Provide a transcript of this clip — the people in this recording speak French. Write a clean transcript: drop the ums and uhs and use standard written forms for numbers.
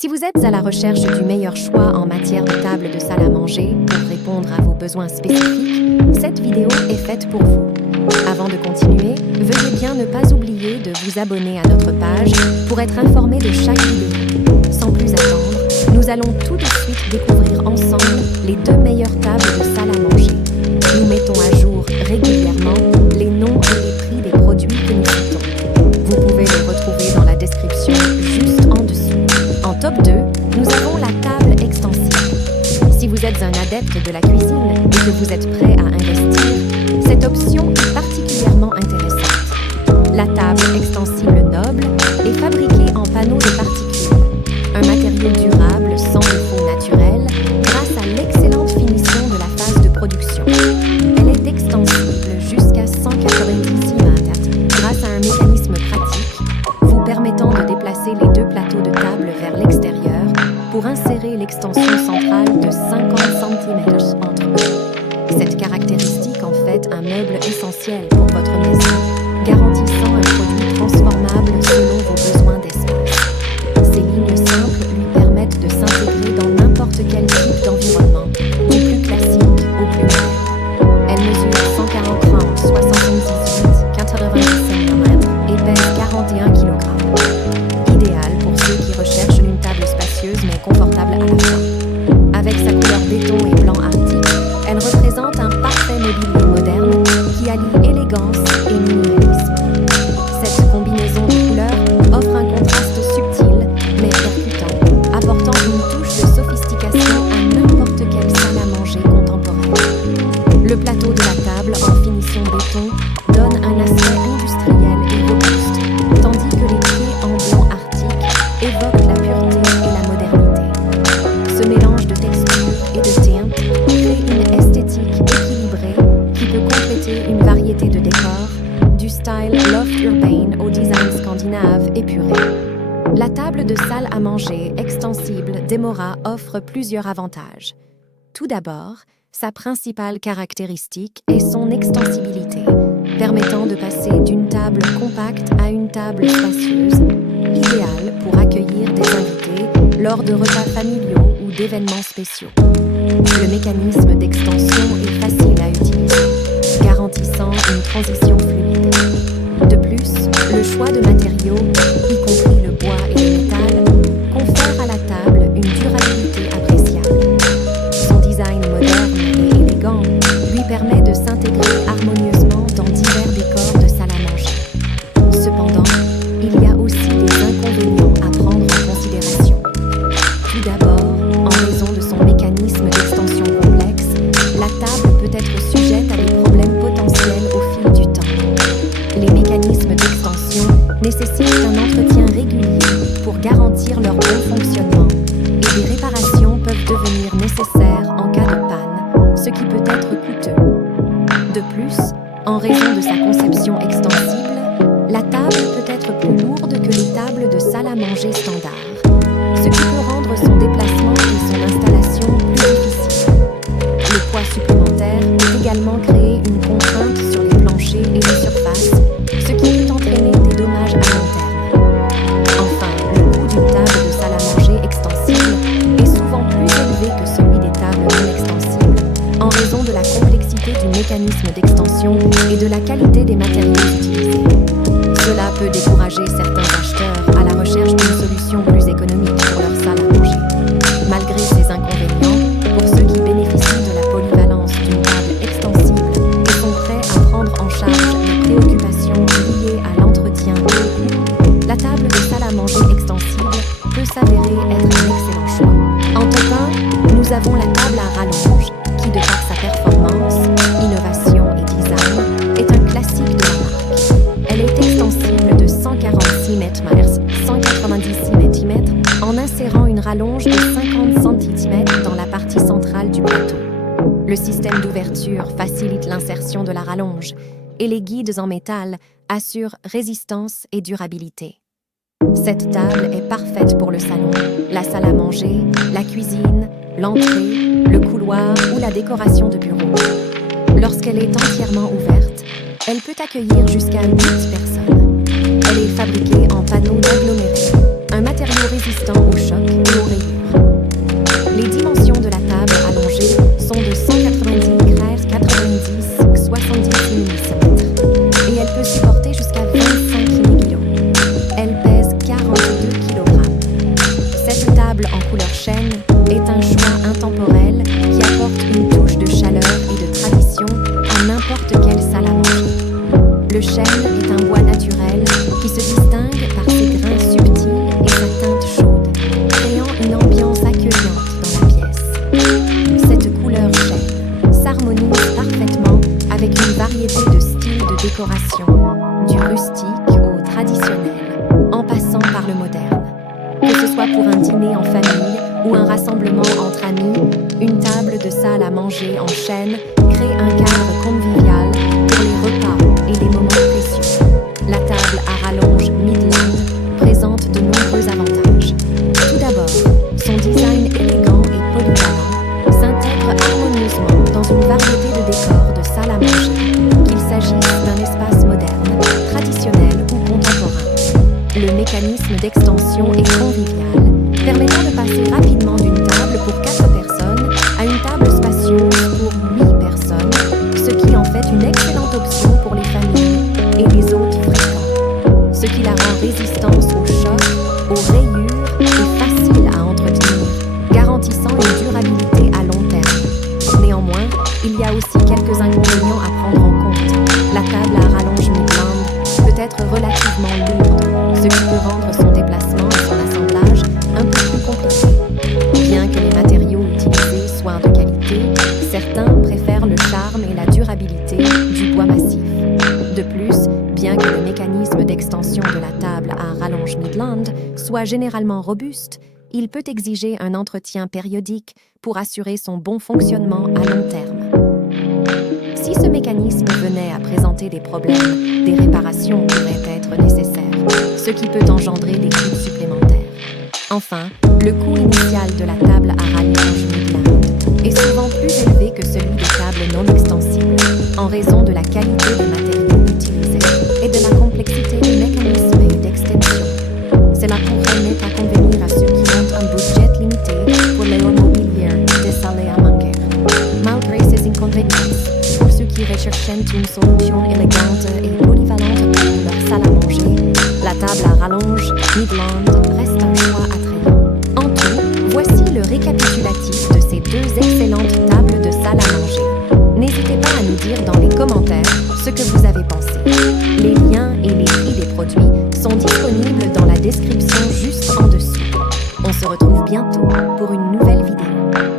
Si vous êtes à la recherche du meilleur choix en matière de table de salle à manger pour répondre à vos besoins spécifiques, cette vidéo est faite pour vous. Avant de continuer, veuillez bien ne pas oublier de vous abonner à notre page pour être informé de chaque vidéo. Sans plus attendre, nous allons tout de suite découvrir ensemble les 2 meilleures tables de salle à manger. Nous mettons à jour régulièrement les noms et les prix des produits que nous citons. Vous pouvez les retrouver dans la description juste en dessous. En top 2, nous avons la table extensible. Si vous êtes un adepte de la cuisine et que vous êtes prêt à investir, cette option est particulièrement intéressante. La table extensible Noble est fabriquée en panneaux de particules, un matériau durable sans défaut naturel grâce à l'excellente finition de la phase de production. Elle est extensible jusqu'à 190 cm grâce à un mécanisme pratique vous permettant de déplacer les 2 plateaux de table vers l'extérieur pour insérer l'extension centrale de 50 cm entre eux. Cette caractéristique en fait un meuble essentiel pour votre maison, garantissant un produit transformable selon vos besoins d'espace. Ces lignes simples lui permettent de s'intégrer dans n'importe quel type d'environnement, du plus classique au plus moderne. Elle mesure 140 78 97 mm et pèse 41 kg. Idéal pour ceux qui recherchent une table spacieuse mais confortable à la fois. Avec sa couleur béton et blanc arctique, elle représente un parfait mobilier moderne qui allie élégance et minimalisme. Cette combinaison de couleurs offre un contraste subtil mais percutant, apportant une touche de sophistication à n'importe quelle salle à manger contemporaine. Le plateau de la table en finition béton donne un aspect industriel et robuste, tandis que les pieds en blanc arctique évoquent la pureté et la modernité. Ce mélange de textures et de teintes crée une esthétique équilibrée qui peut compléter une variété de décors, du style loft urbain au design scandinave épuré. La table de salle à manger extensible Demora offre plusieurs avantages. Tout d'abord, sa principale caractéristique est son extensibilité, permettant de passer d'une table compacte à une table spacieuse, idéale pour accueillir des invités lors de repas familiaux ou d'événements spéciaux. Le mécanisme d'extension est facile à utiliser, garantissant une transition fluide. De plus, le choix de matériaux, y compris le bois et le métal, confère à la table une durabilité appréciable. Son design moderne et élégant lui permet de s'intégrer harmonieusement dans divers décors de salle à manger. Cependant, il y a aussi des inconvénients à prendre en considération. Tout d'abord, en raison de son mécanisme d'extension complexe, la table peut être sujette à des problèmes potentiels au fil du temps. Les mécanismes d'extension nécessitent un entretien régulier pour garantir leur bon fonctionnement et des réparations peuvent devenir nécessaires en cas de panne, ce qui peut être coûteux. De plus, en raison de sa conception extensible, la table peut être plus lourde que les tables de salle à manger standard, ce qui peut rendre son déplacement et son installation plus difficiles. Le poids supplémentaire peut également créer une contrainte sur les planchers et les surfaces, ce qui peut entraîner des dommages à long terme. Enfin, le coût d'une table de salle à manger extensible est souvent plus élevé que celui des tables non extensibles, en raison de la complexité du mécanisme d'extension et de la qualité des matériaux utilisés. Cela peut décourager certains acheteurs à la recherche d'une solution plus économique pour leur salle à manger. Malgré ces inconvénients, pour ceux qui bénéficient de la polyvalence d'une table extensible et sont prêts à prendre en charge les préoccupations liées à l'entretien et au coût, la table de salle à manger extensible peut s'avérer être un excellent choix. En top 1, nous avons la table à rallonge, qui de par sa performance, innovation et design, est un classique de la marque. Elle est extensible de 146 mm, 196 cm, en insérant une rallonge de 50 cm dans la partie centrale du plateau. Le système d'ouverture facilite l'insertion de la rallonge et les guides en métal assurent résistance et durabilité. Cette table est parfaite pour le salon, la salle à manger, la cuisine, l'entrée, le couloir ou la décoration de bureau. Lorsqu'elle est entièrement ouverte, elle peut accueillir jusqu'à 8 personnes. Elle est fabriquée en panneaux agglomérés, un matériau résistant au choc et en famille ou un rassemblement entre amis, une table de salle à manger en chaîne crée un cadre convivial pour les repas et les moments précieux. La table à rallonge Midland présente de nombreux avantages. Tout d'abord, son design élégant et polyvalent s'intègre harmonieusement dans une variété de décors de salle à manger, qu'il s'agisse d'un espace moderne, traditionnel ou contemporain. Le mécanisme d'extension est convivial, permettant de passer rapidement d'une table pour 4 personnes à une table spacieuse pour 8 personnes, ce qui en fait une excellente option pour les familles et les hôtes fréquents, ce qui la rend résistante aux chocs, aux rayures et facile à entretenir, garantissant une durabilité à long terme. Néanmoins, il y a aussi quelques inconvénients à prendre en compte. La table à rallonge Midland peut être relativement lourde, ce qui peut rendre son déplacement et son assemblage un peu plus compliqué. Bien que les matériaux utilisés soient de qualité, certains préfèrent le charme et la durabilité du bois massif. De plus, bien que le mécanisme d'extension de la table à rallonge Midland soit généralement robuste, il peut exiger un entretien périodique pour assurer son bon fonctionnement à long terme. Si ce mécanisme venait à présenter des problèmes, des réparations pourraient être nécessaires, ce qui peut engendrer des coûts supplémentaires. Enfin, le coût initial de la table à rallonge Midland est souvent plus élevé que celui des tables non extensibles, en raison de la qualité des matériaux utilisés et de la complexité du mécanisme et d'extension. Cela pourrait ne pas convenir à ceux qui ont un budget limité pour les mobilières de salle à manger. Malgré ces inconvénients, pour ceux qui recherchent une solution élégante et polyvalente pour leur salle à manger, la table à rallonge Midland reste un choix attrayant. En tout, voici le récapitulatif de ces 2 excellentes tables de salle à manger. N'hésitez pas à nous dire dans les commentaires ce que vous avez pensé. Les liens et les prix des produits sont disponibles dans la description juste en dessous. On se retrouve bientôt pour une nouvelle vidéo.